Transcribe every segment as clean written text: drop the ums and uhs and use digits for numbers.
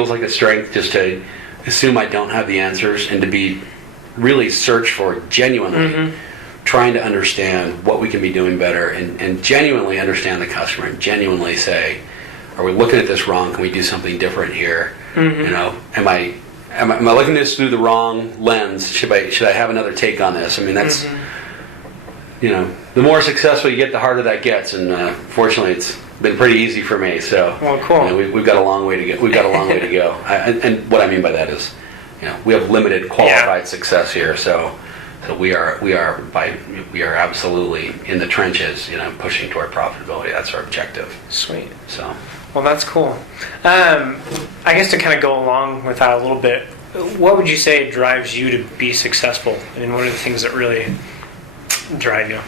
feels like a strength just to assume I don't have the answers and to be really search for genuinely trying to understand what we can be doing better and genuinely understand the customer and genuinely say, are we looking at this wrong? Can we do something different here? Am I looking at this through the wrong lens? Should I have another take on this? I mean, that's the more successful you get, the harder that gets, and fortunately, it's been pretty easy for me. So, well, cool. We've got a long way to go. We've got a long way to go. And what I mean by that is, we have limited qualified success here. So we are absolutely in the trenches, pushing toward profitability. That's our objective. Sweet. So. Well, that's cool. I guess to kind of go along with that a little bit, what would you say drives you to be successful? I mean, what are the things that really drive you?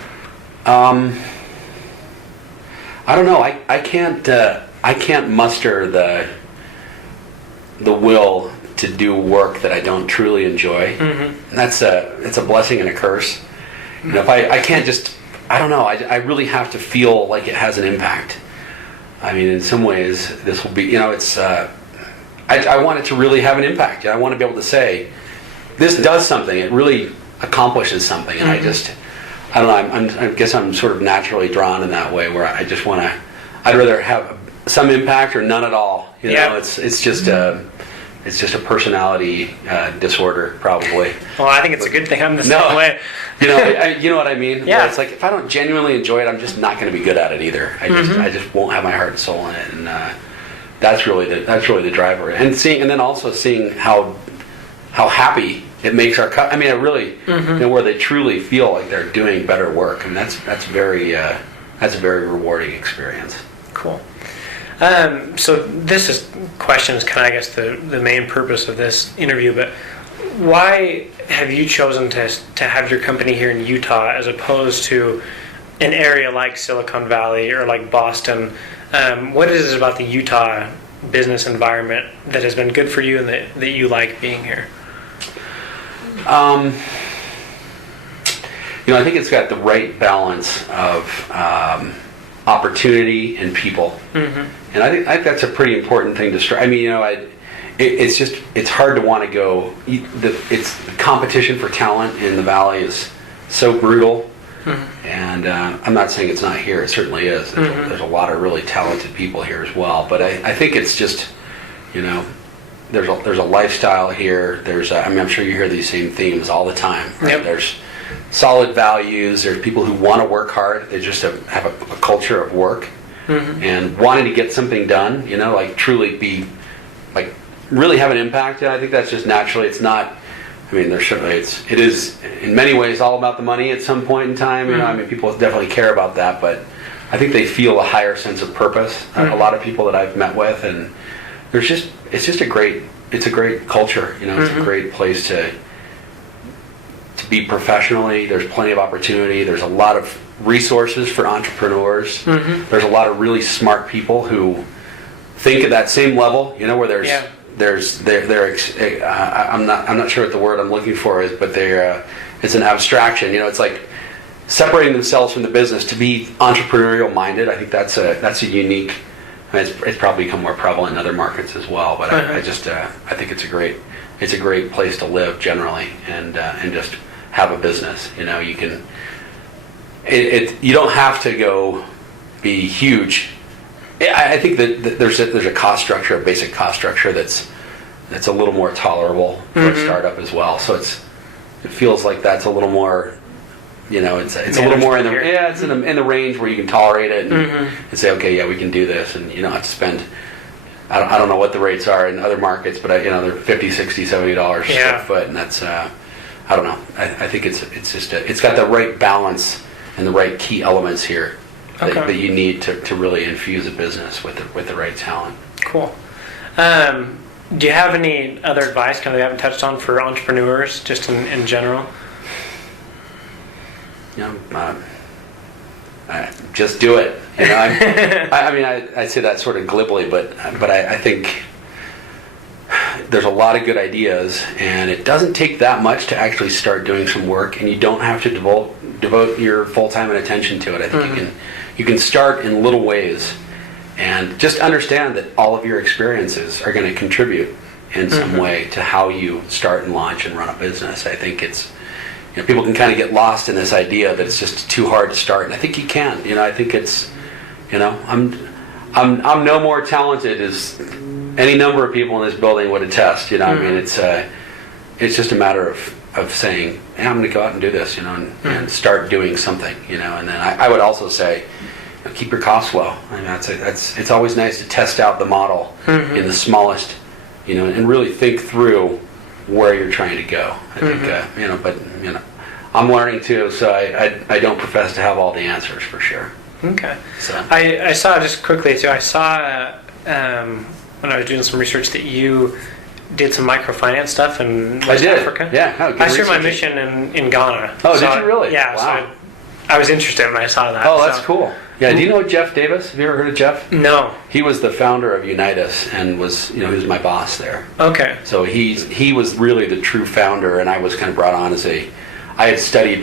I don't know. I can't muster the will to do work that I don't truly enjoy. And it's a blessing and a curse. If I can't just, I don't know. I really have to feel like it has an impact. I mean, in some ways, this will be, it's, I want it to really have an impact. I want to be able to say, this does something. It really accomplishes something. And I don't know, I guess I'm sort of naturally drawn in that way where I just want to, I'd rather have some impact or none at all. It's just a personality disorder, probably. Well, I think it's a good thing I'm the same way. You know what I mean? Yeah. Where it's like, if I don't genuinely enjoy it, I'm just not going to be good at it either. I just won't have my heart and soul in it, and that's really the driver. And then also seeing how happy it makes our I mean, it really where they truly feel like they're doing better work, and that's a very rewarding experience. Cool. So this question is kind of, I guess, the main purpose of this interview, but why have you chosen to have your company here in Utah as opposed to an area like Silicon Valley or like Boston? What is it about the Utah business environment that has been good for you and that you like being here? I think it's got the right balance of opportunity and people, and I think that's a pretty important thing to stress. I mean, it's hard to want to go. The competition for talent in the Valley is so brutal, and I'm not saying it's not here. It certainly is. There's a lot of really talented people here as well. But I think it's just, there's a lifestyle here. I'm sure you hear these same themes all the time. Right? Yep. There's solid values. There's people who want to work hard. They just have a culture of work and wanting to get something done. Like truly be like really have an impact. And I think that's just naturally. It's not. I mean, there's certainly it is in many ways all about the money at some point in time. I mean, people definitely care about that, but I think they feel a higher sense of purpose. A lot of people that I've met with, and it's just a great culture. It's a great place to be professionally. There's plenty of opportunity. There's a lot of resources for entrepreneurs. There's a lot of really smart people who think at that same level. Where I'm not sure what the word I'm looking for is, but it's an abstraction. It's like separating themselves from the business to be entrepreneurial minded. I think that's a unique. It's probably become more prevalent in other markets as well. But I think it's a great place to live generally, and just have a business. You can. You don't have to go be huge. I think that there's a cost structure, a basic cost structure that's a little more tolerable for a startup as well. So it feels like that's a little more. It's a little more in the range where you can tolerate it and say, okay, yeah, we can do this, and you don't have to spend. I don't know what the rates are in other markets, but they're $50, $60, $70 a square foot, and that's I don't know. I think it's just it's got the right balance and the right key elements here that you need to really infuse a business with the right talent. Cool. Do you have any other advice kind of we haven't touched on for entrepreneurs, just in general? Just do it. I say that sort of glibly, but I think there's a lot of good ideas, and it doesn't take that much to actually start doing some work, and you don't have to devote your full time and attention to it. I think you can start in little ways, And just understand that all of your experiences are going to contribute in some way to how you start and launch and run a business. I think it's, people can kind of get lost in this idea that it's just too hard to start, and I think you can. I think it's, I'm no more talented as any number of people in this building would attest. I mean, it's just a matter of saying, hey, I'm going to go out and do this, and start doing something, And then I would also say, keep your costs low. I mean, it's always nice to test out the model in the smallest, and really think through where you're trying to go. I think, but I'm learning too, so I don't profess to have all the answers for sure. Okay. So I saw, just quickly too, I saw when I was doing some research that you did some microfinance stuff in West Africa. Yeah. I served my mission in Ghana. Oh, did you really? Yeah. Wow. So I was interested when I saw that. Oh, that's cool. Yeah. Do you know Jeff Davis? Have you ever heard of Jeff? No. He was the founder of Unitas and was, he was my boss there. Okay. So he was really the true founder, and I was kind of brought on as I had studied